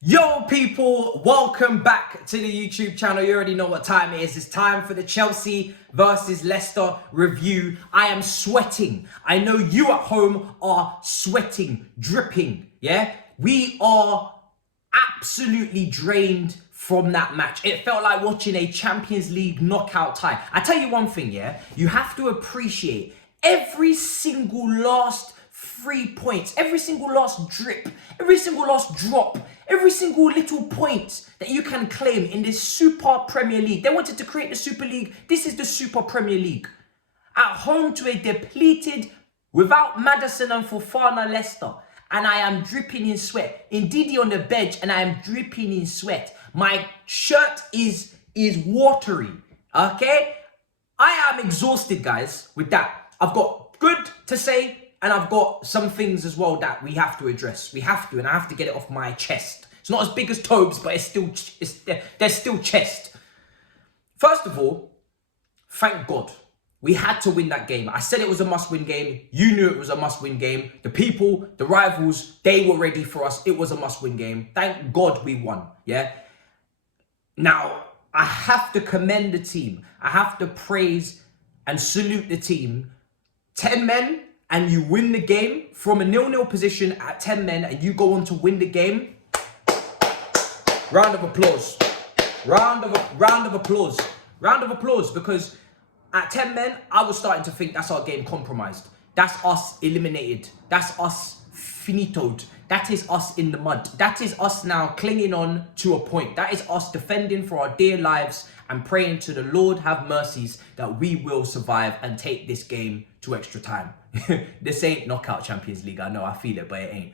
Yo people, welcome back to the YouTube channel. You already know what time it is. It's time for the Chelsea versus Leicester review. I am sweating. I know you at home are sweating, dripping, yeah? We are absolutely drained from that match. It felt like watching a Champions League knockout tie. I tell you one thing, yeah? You have to appreciate every single last 3 points, every single last drip, every single last drop, every single little point that you can claim in this Super Premier League. They wanted to create the Super League. This is the Super Premier League. At home to a depleted, without Maddison and Fofana Leicester. And I am dripping in sweat. Ndidi on the bench and I am dripping in sweat. My shirt is watery, okay? I am exhausted, guys, with that. I've got good to say, and I've got some things as well that we have to address. We have to, and I have to get it off my chest. It's not as big as Tobes, but there's still chest. First of all, thank God. We had to win that game. I said it was a must-win game. You knew it was a must-win game. The people, the rivals, they were ready for us. It was a must-win game. Thank God we won, yeah? Now, I have to commend the team. I have to praise and salute the team. 10 men, and you win the game from a 0-0 position at 10 men, and you go on to win the game. Round of applause. Round of applause. Round of applause, because at 10 men, I was starting to think that's our game compromised. That's us eliminated. That's us finitoed. That is us in the mud. That is us now clinging on to a point. That is us defending for our dear lives and praying to the Lord have mercies that we will survive and take this game to extra time. This ain't knockout Champions League. I know, I feel it, but it ain't.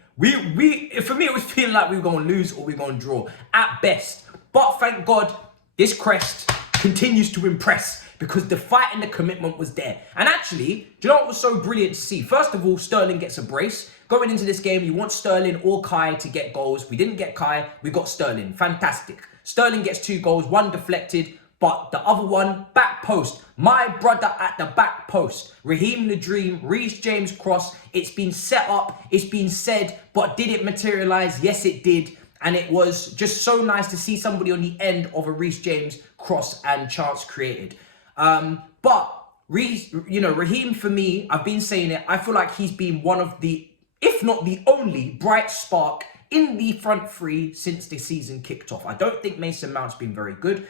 For me, it was feeling like we were going to lose or we were going to draw at best. But thank God, this crest continues to impress because the fight and the commitment was there. And actually, do you know what was so brilliant to see? First of all, Sterling gets a brace. Going into this game, you want Sterling or Kai to get goals. We didn't get Kai, we got Sterling. Fantastic. Sterling gets 2 goals, 1 deflected, but the other one, back post. My brother at the back post. Raheem the Dream, Reece James cross. It's been set up, it's been said, but did it materialize? Yes, it did. And it was just so nice to see somebody on the end of a Reece James cross and chance created. But Raheem, for me, I've been saying it, I feel like he's been one of the, if not the only, bright spark in the front three since the season kicked off. I don't think Mason Mount's been very good.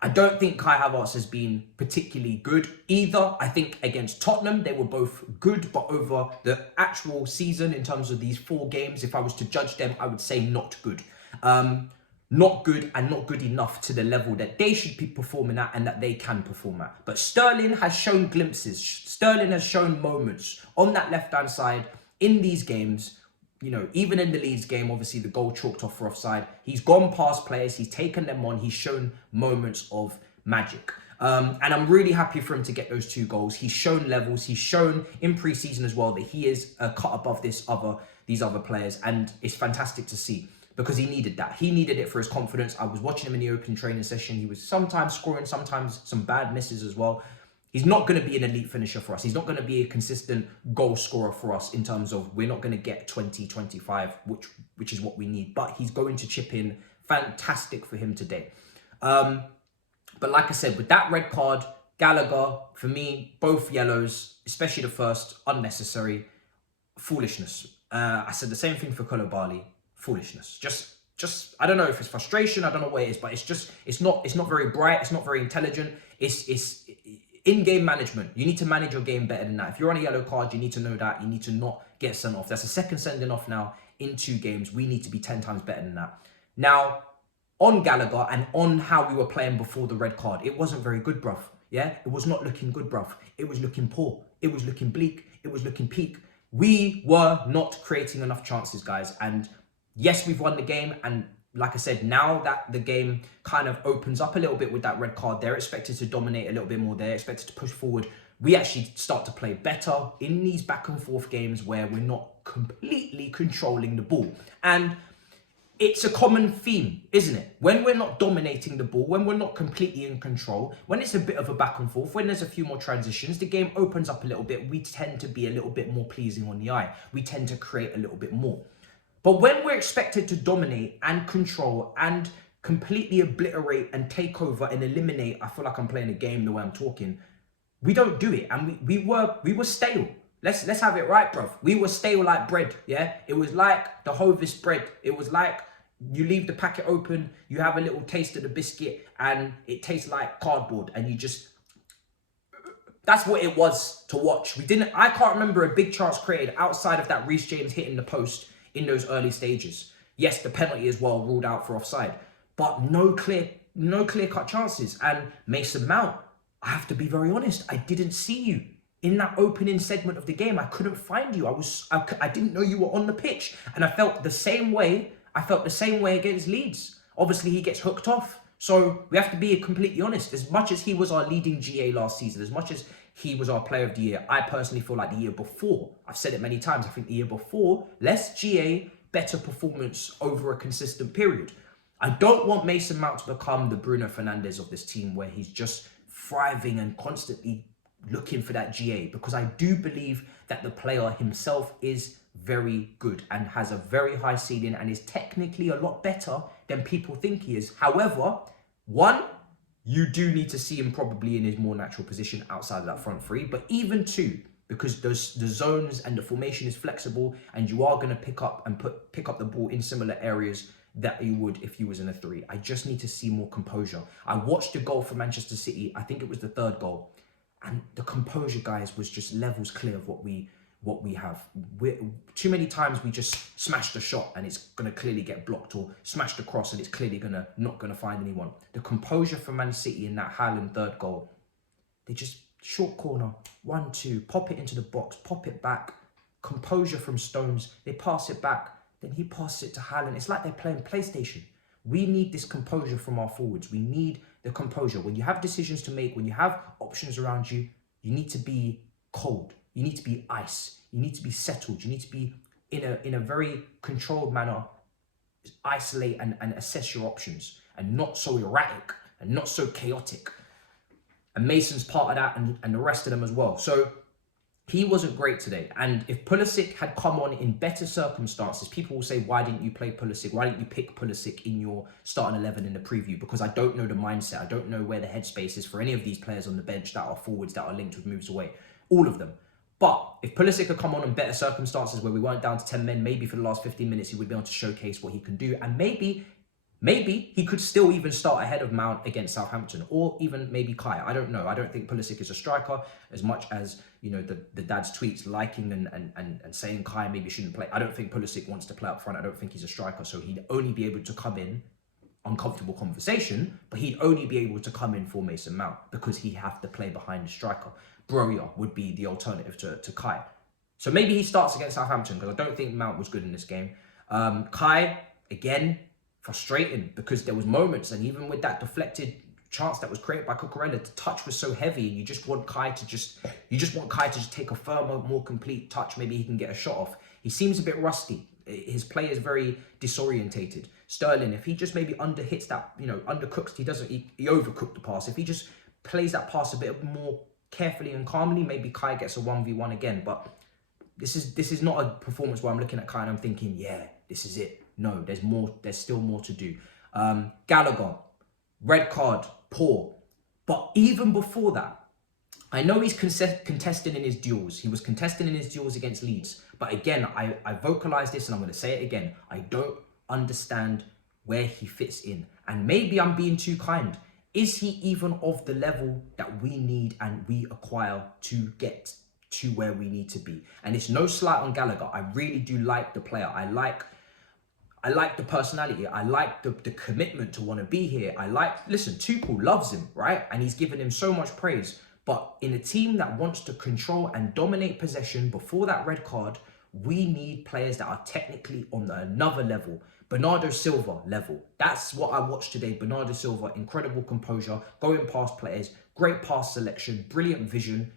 I don't think Kai Havertz has been particularly good either. I think against Tottenham, they were both good, but over the actual season, in terms of these 4 games, if I was to judge them, I would say not good. Not good and not good enough to the level that they should be performing at and that they can perform at. But Sterling has shown glimpses. Sterling has shown moments on that left-hand side in these games. You know, even in the Leeds game, obviously the goal chalked off for offside. He's gone past players. He's taken them on. He's shown moments of magic. And I'm really happy for him to get those 2 goals. He's shown levels. He's shown in pre-season as well that he is a cut above these other players. And it's fantastic to see because he needed that. He needed it for his confidence. I was watching him in the open training session. He was sometimes scoring, sometimes some bad misses as well. He's not going to be an elite finisher for us. He's not going to be a consistent goal scorer for us in terms of we're not going to get 20, 25, which is what we need. But he's going to chip in. Fantastic for him today. But like I said, with that red card, Gallagher, for me, both yellows, especially the first, unnecessary, foolishness. I said the same thing for Koulibaly, foolishness. Just I don't know if it's frustration, I don't know what it is, but it's not very bright, it's not very intelligent. It's in-game management. You need to manage your game better than that. If you're on a yellow card, you need to know that. You need to not get sent off. That's a second sending off now in 2 games. We need to be 10 times better than that. Now, on Gallagher and on how we were playing before the red card, it wasn't very good, bruv. Yeah, it was not looking good, bruv. It was looking poor. It was looking bleak. It was looking peak. We were not creating enough chances, guys. And yes, we've won the game. And like I said, now that the game kind of opens up a little bit with that red card, they're expected to dominate a little bit more. They're expected to push forward. We actually start to play better in these back and forth games where we're not completely controlling the ball. And it's a common theme, isn't it? When we're not dominating the ball, when we're not completely in control, when it's a bit of a back and forth, when there's a few more transitions, the game opens up a little bit. We tend to be a little bit more pleasing on the eye. We tend to create a little bit more. But when we're expected to dominate and control and completely obliterate and take over and eliminate, I feel like I'm playing a game the way I'm talking. We don't do it, and we were stale. Let's have it right, bruv. We were stale like bread. Yeah, it was like the Hovis bread. It was like you leave the packet open, you have a little taste of the biscuit, and it tastes like cardboard, and you just. That's what it was to watch. I can't remember a big chance created outside of that Reece James hitting the post in those early stages. Yes, the penalty as well ruled out for offside, but no clear cut chances. And Mason Mount, I have to be very honest, I didn't see you in that opening segment of the game. I couldn't find you. I didn't know you were on the pitch, and I felt the same way. I felt the same way against Leeds. Obviously, he gets hooked off. So we have to be completely honest. As much as he was our leading GA last season, as much as he was our player of the year, I personally feel like the year before, I've said it many times, I think the year before, less GA, better performance over a consistent period. I don't want Mason Mount to become the Bruno Fernandes of this team where he's just thriving and constantly looking for that GA, because I do believe that the player himself is very good and has a very high ceiling and is technically a lot better than people think he is. However, one, you do need to see him probably in his more natural position outside of that front three, but even two, because the zones and the formation is flexible and you are going to pick up the ball in similar areas that you would if you was in a three. I just need to see more composure. I watched the goal for Manchester City. I think it was the third goal. And the composure, guys, was just levels clear of what we have. Too many times we just smash the shot and it's going to clearly get blocked, or smash the cross and it's clearly not going to find anyone. The composure for Man City in that Hairline third goal, they just short corner, 1-2, pop it into the box, pop it back, composure from Stones, they pass it back, then he passes it to Hairline. It's like they're playing PlayStation. We need this composure from our forwards. We need the composure. When you have decisions to make, when you have options around you, you need to be cold. You need to be ice. You need to be settled. You need to be in a very controlled manner, isolate and assess your options, and not so erratic and not so chaotic. And Mason's part of that, and the rest of them as well. So he wasn't great today. And if Pulisic had come on in better circumstances, people will say, why didn't you play Pulisic? Why didn't you pick Pulisic in your starting 11 in the preview? Because I don't know the mindset. I don't know where the headspace is for any of these players on the bench that are forwards that are linked with moves away. All of them. But if Pulisic had come on in better circumstances where we weren't down to 10 men, maybe for the last 15 minutes, he would be able to showcase what he can do. And maybe he could still even start ahead of Mount against Southampton, or even maybe Kai. I don't know. I don't think Pulisic is a striker as much as, you know, the dad's tweets liking and saying Kai maybe shouldn't play. I don't think Pulisic wants to play up front. I don't think he's a striker. So he'd only be able to come in, uncomfortable conversation, but he'd only be able to come in for Mason Mount because he'd have to play behind the striker. Broja would be the alternative to Kai. So maybe he starts against Southampton, because I don't think Mount was good in this game. Kai, again, frustrating, because there was moments, and even with that deflected chance that was created by Cucurella, the touch was so heavy, and you just want Kai to just take a firmer, more complete touch. Maybe he can get a shot off. He seems a bit rusty. His play is very disorientated. Sterling, if he just maybe underhits that, undercooks, he overcooked the pass. If he just plays that pass a bit more carefully and calmly, maybe Kai gets a 1v1 again. But this is not a performance where I'm looking at Kai and I'm thinking, yeah, this is it. No, there's more. There's still more to do. Gallagher, red card, poor. But even before that, I know he's contesting in his duels. He was contesting in his duels against Leeds. But again, I vocalized this and I'm going to say it again. I don't understand where he fits in. And maybe I'm being too kind. Is he even of the level that we need and we acquire to get to where we need to be? And it's no slight on Gallagher. I really do like the player. I like the personality. I like the commitment to want to be here. Listen, Tuchel loves him, right? And he's given him so much praise. But in a team that wants to control and dominate possession before that red card, we need players that are technically on another level. Bernardo Silva level. That's what I watched today. Bernardo Silva, incredible composure, going past players, great pass selection, brilliant vision,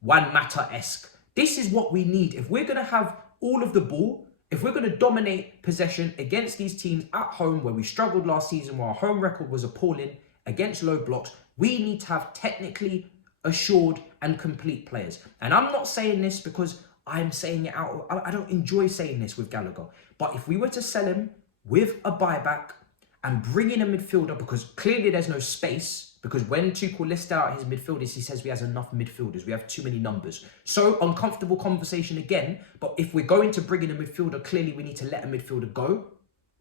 Juan Mata-esque. This is what we need. If we're going to have all of the ball, if we're going to dominate possession against these teams at home where we struggled last season, where our home record was appalling against low blocks, we need to have technically assured and complete players. And I'm not saying this because I'm saying it out. I don't enjoy saying this with Gallagher. But if we were to sell him with a buyback and bring in a midfielder, because clearly there's no space, because when Tuchel lists out his midfielders, he says we have enough midfielders. We have too many numbers. So uncomfortable conversation again. But if we're going to bring in a midfielder, clearly we need to let a midfielder go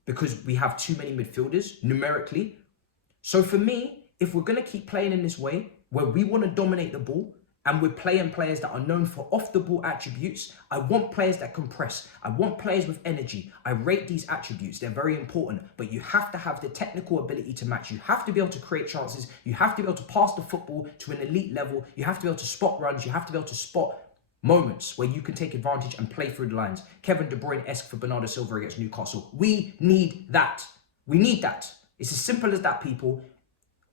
because we have too many midfielders numerically. So for me, if we're going to keep playing in this way, where we want to dominate the ball, and we're playing players that are known for off-the-ball attributes, I want players that can press. I want players with energy. I rate these attributes. They're very important, but you have to have the technical ability to match. You have to be able to create chances. You have to be able to pass the football to an elite level. You have to be able to spot runs. You have to be able to spot moments where you can take advantage and play through the lines. Kevin De Bruyne-esque for Bernardo Silva against Newcastle. We need that. We need that. It's as simple as that, people.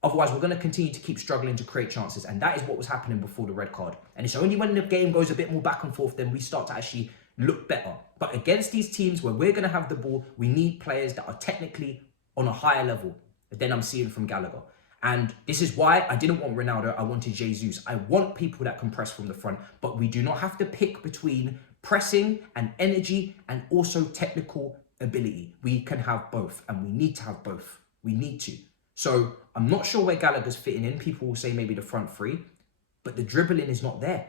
Otherwise, we're going to continue to keep struggling to create chances. And that is what was happening before the red card. And it's only when the game goes a bit more back and forth, then we start to actually look better. But against these teams where we're going to have the ball, we need players that are technically on a higher level than I'm seeing from Gallagher. And this is why I didn't want Ronaldo. I wanted Jesus. I want people that can press from the front. But we do not have to pick between pressing and energy and also technical ability. We can have both. And we need to have both. We need to. So I'm not sure where Gallagher's fitting in. People will say maybe the front three, but the dribbling is not there.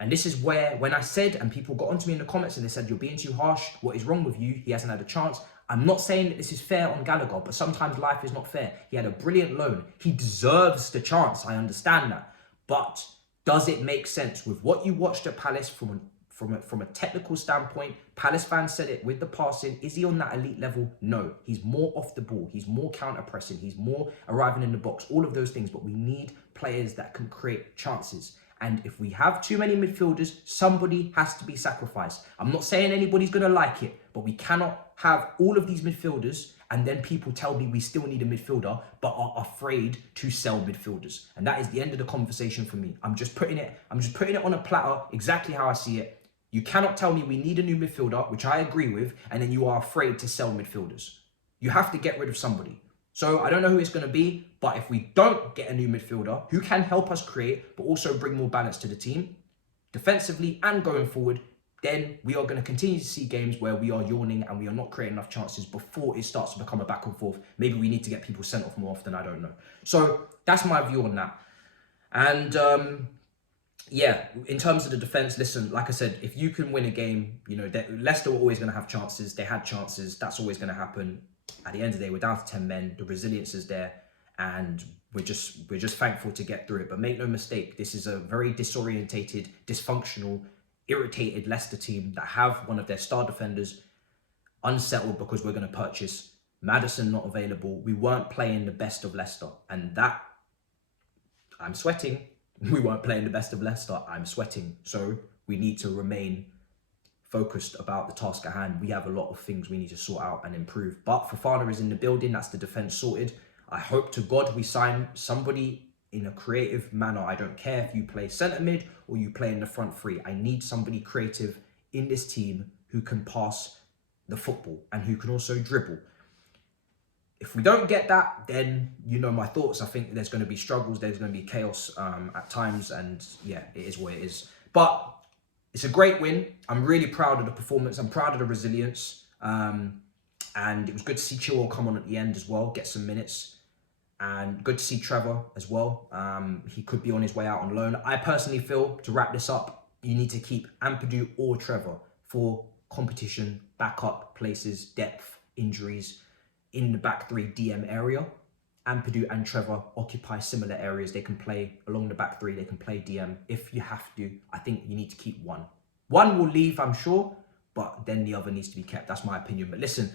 And this is where, when I said, and people got onto me in the comments and they said, you're being too harsh. What is wrong with you? He hasn't had a chance. I'm not saying that this is fair on Gallagher, but sometimes life is not fair. He had a brilliant loan. He deserves the chance. I understand that. But does it make sense with what you watched at Palace from a technical standpoint? Palace fans said it with the passing. Is he on that elite level? No. He's more off the ball. He's more counter-pressing. He's more arriving in the box. All of those things. But we need players that can create chances. And if we have too many midfielders, somebody has to be sacrificed. I'm not saying anybody's going to like it, but we cannot have all of these midfielders and then people tell me we still need a midfielder, but are afraid to sell midfielders. And that is the end of the conversation for me. I'm just putting it on a platter, exactly how I see it. You cannot tell me we need a new midfielder, which I agree with, and then you are afraid to sell midfielders. You have to get rid of somebody. So I don't know who it's going to be, but if we don't get a new midfielder who can help us create, but also bring more balance to the team, defensively and going forward, then we are going to continue to see games where we are yawning and we are not creating enough chances before it starts to become a back and forth. Maybe we need to get people sent off more often, I don't know. So that's my view on that. And yeah, in terms of the defense, listen, like I said, if you can win a game, you know, Leicester were always going to have chances. They had chances. That's always going to happen. At the end of the day, we're down to 10 men. The resilience is there, and we're just thankful to get through it. But make no mistake, this is a very disorientated, dysfunctional, irritated Leicester team that have one of their star defenders unsettled because we're going to purchase Maddison not available. We weren't playing the best of Leicester, and that I'm sweating. We weren't playing the best of Leicester. I'm sweating. So we need to remain focused about the task at hand. We have a lot of things we need to sort out and improve. But Fofana is in the building. That's the defence sorted. I hope to God we sign somebody in a creative manner. I don't care if you play centre mid or you play in the front three. I need somebody creative in this team who can pass the football and who can also dribble. If we don't get that, then you know my thoughts. I think there's going to be struggles. There's going to be chaos at times. And yeah, it is what it is. But it's a great win. I'm really proud of the performance. I'm proud of the resilience. And it was good to see Chilwell come on at the end as well, get some minutes. And good to see Trevor as well. He could be on his way out on loan. I personally feel, to wrap this up, you need to keep Ampadu or Trevor for competition, backup places, depth, injuries in the back three DM area. Ampadu and Trevor occupy similar areas. They can play along the back three. They can play DM if you have to. I think you need to keep one. One will leave, I'm sure, but then the other needs to be kept. That's my opinion. But listen,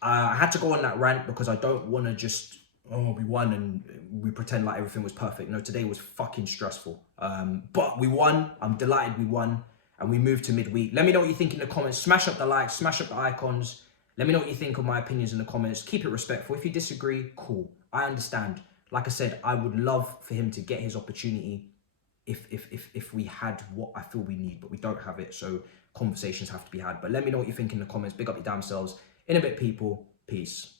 I had to go on that rant because I don't want to just, oh, we won and we pretend like everything was perfect. No, today was fucking stressful. But we won. I'm delighted we won. And we moved to midweek. Let me know what you think in the comments. Smash up the likes, smash up the icons. Let me know what you think of my opinions in the comments. Keep it respectful. If you disagree, cool. I understand. Like I said, I would love for him to get his opportunity if we had what I feel we need, but we don't have it. So conversations have to be had. But let me know what you think in the comments. Big up your damn selves. In a bit, people. Peace.